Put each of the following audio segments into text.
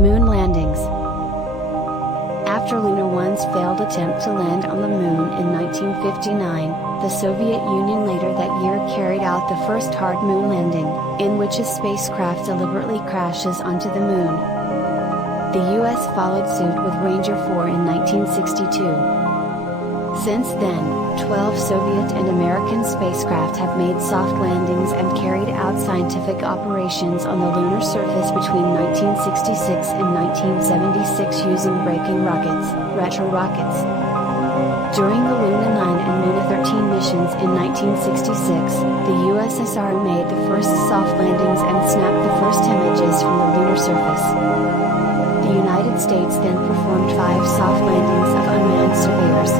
Moon landings. After Lunar One's failed attempt to land on the Moon in 1959, the Soviet Union later that year carried out the first hard Moon landing, in which a spacecraft deliberately crashes onto the Moon. The US followed suit with Ranger 4 in 1962. Since then, 12 Soviet and American spacecraft have made soft landings and carried out scientific operations on the lunar surface between 1966 and 1976 using braking rockets, retro-rockets. During the Luna 9 and Luna 13 missions in 1966, the USSR made the first soft landings and snapped the first images from the lunar surface. The United States then performed 5 soft landings of unmanned surveyors.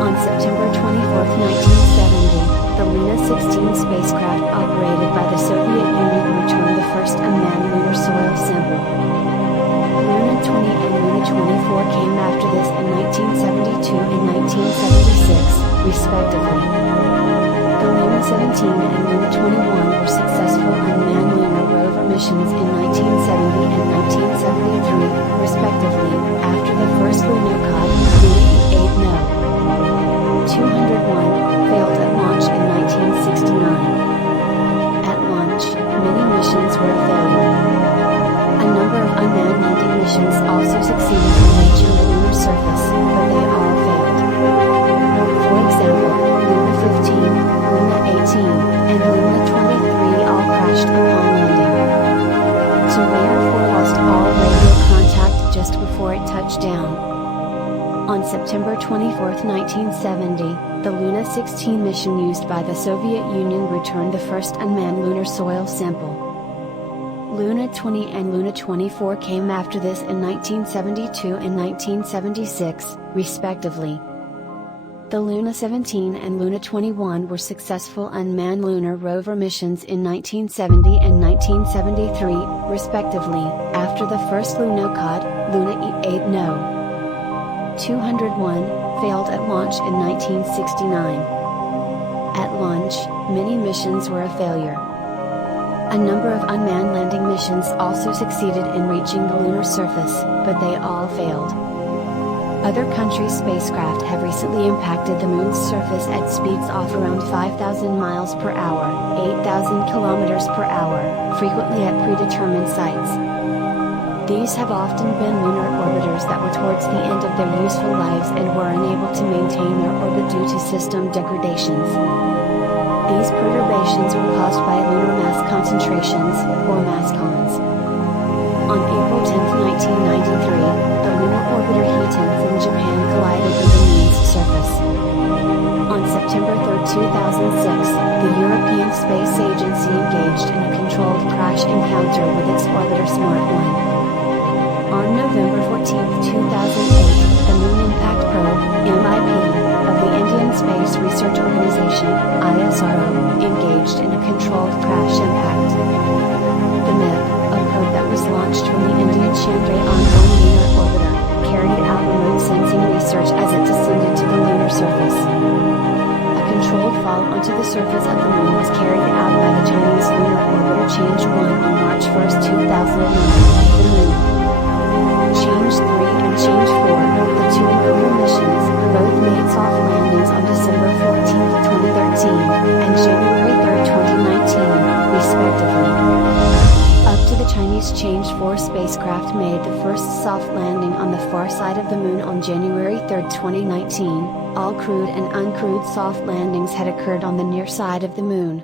On September 24, 1970, the Luna 16 spacecraft operated by the Soviet Union returned the first unmanned lunar soil sample. Luna 20 and Luna 24 came after this in 1972 and 1976, respectively. The Luna 17 and Luna 21 were successful unmanned lunar rover missions in 1970 and 1973, respectively, after the first lunocod, Luna E8-No. 201, failed at launch in 1969. At launch, many missions were a failure. A number of unmanned landing missions also succeeded in reaching the lunar surface, but they all failed. For example, Luna 15, Luna 18, and Luna 23 all crashed upon landing. Surveyor 4 lost all radio contact just before it touched down. On September 24, 1970, the Luna 16 mission used by the Soviet Union returned the first unmanned lunar soil sample. Luna 20 and Luna 24 came after this in 1972 and 1976, respectively. The Luna 17 and Luna 21 were successful unmanned lunar rover missions in 1970 and 1973, respectively, after the first lunocod, Luna E8-No. 201, failed at launch in 1969. At launch, many missions were a failure. A number of unmanned landing missions also succeeded in reaching the lunar surface, but they all failed. Other countries' spacecraft have recently impacted the Moon's surface at speeds off around 5,000 miles per hour, 8,000 kilometers per hour, frequently at predetermined sites. These have often been lunar orbiters that were towards the end of their useful lives and were unable to maintain their orbit due to system degradations. These perturbations were caused by lunar mass concentrations, or mass cons. On April 10, 1993, the lunar orbiter Hitan from Japan collided with the Moon's surface. On September 3, 2006, the European Space Agency engaged in a controlled crash encounter with its orbiter Smart 1. On November 14, 2008, the Moon Impact Probe, MIP, of the Indian Space Research Organisation, ISRO, engaged in a controlled crash impact. The MIP, a probe that was launched from the Indian Chandrayaan-1 lunar orbiter, carried out remote sensing research as it descended to the lunar surface. A controlled fall onto the surface of the Moon was carried out by the Chinese lunar orbiter Change 1 on March 1, 2009. The Moon, Change 3 and Change 4, the two lunar missions, both made soft landings on December 14, 2013, and January 3, 2019, respectively. Up to the Chinese Change 4 spacecraft made the first soft landing on the far side of the Moon on January 3, 2019, all crewed and uncrewed soft landings had occurred on the near side of the Moon.